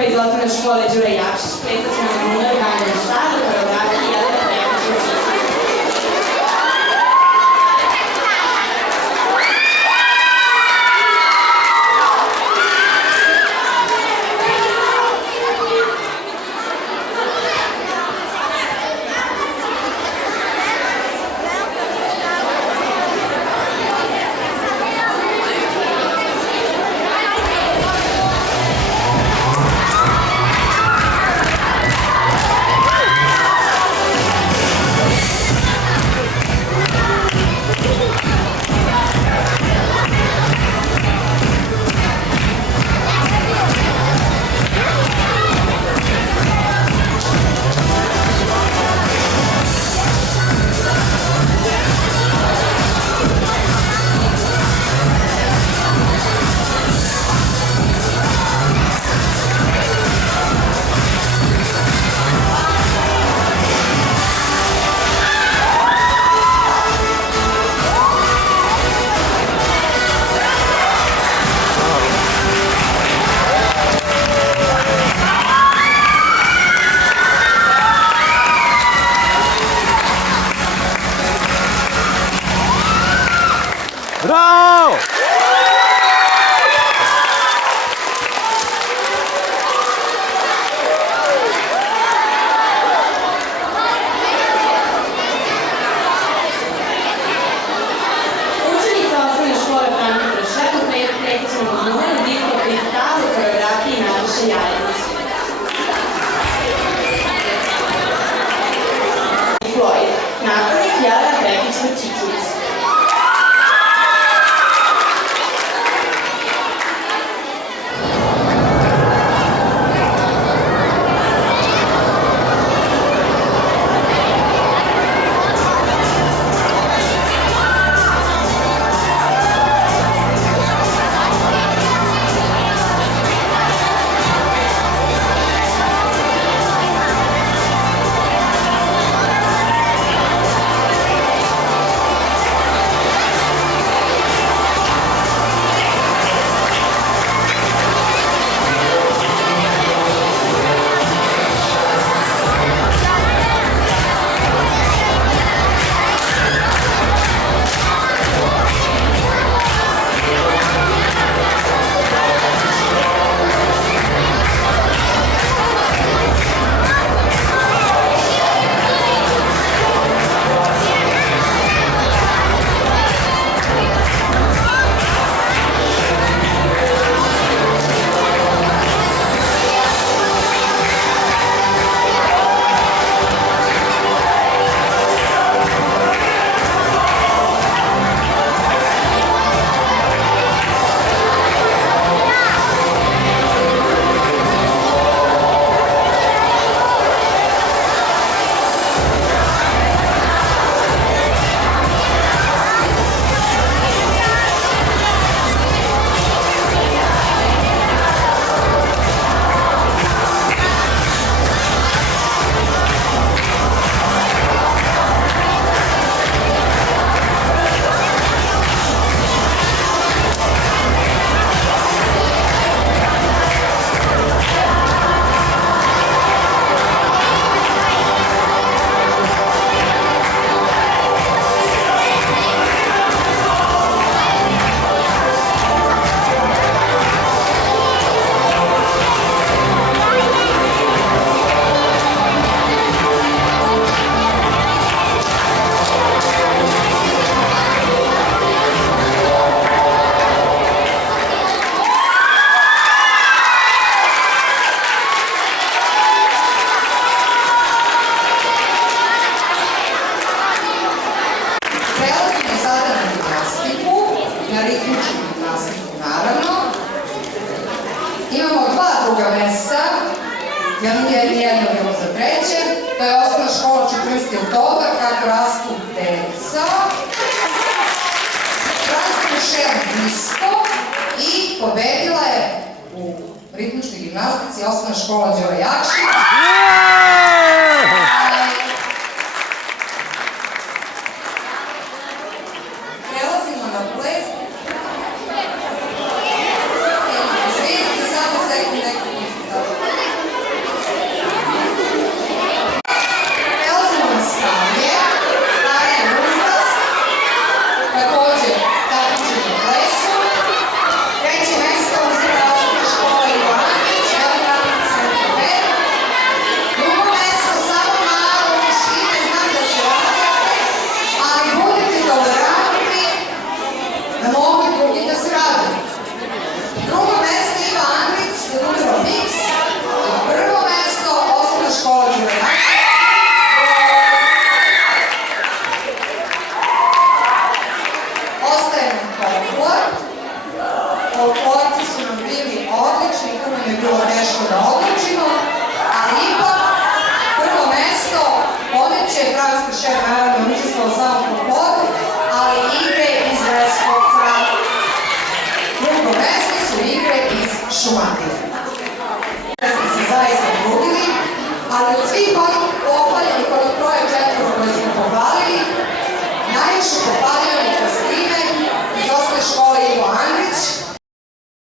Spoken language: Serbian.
grupa iz osnovne škole Đure Jakšić, plesat će nam uz neorganizam sadu, koreografiji i Jelena Prekić. Bravo! Učenica osnovne škole Franka Prešerno plesat ćemo uz numenu disco freestyle u koreografiji Nataše Jaredić. Floyd, nastavnik Jelena Prekić-Vučićević. Imamo dva druga mesta, jedno bilo za treće, to je osnovna škola 14. oktobar, Kako rastu deca, Franka Prešerno isto i pobedila je u ritmičkoj gimnastici osnovna škola Đure Jakšić. Prelazimo na ples. Izvinite, samo sekund, neko isto. folklorci su nam bili odlični, kako nam je bilo teško da odlučimo, ali ipak prvo mesto podeće Kravska šer, naravno učestvovao samo folkloru, ali igre iz Leskovca. Drugo mesto su igre iz Šumadije.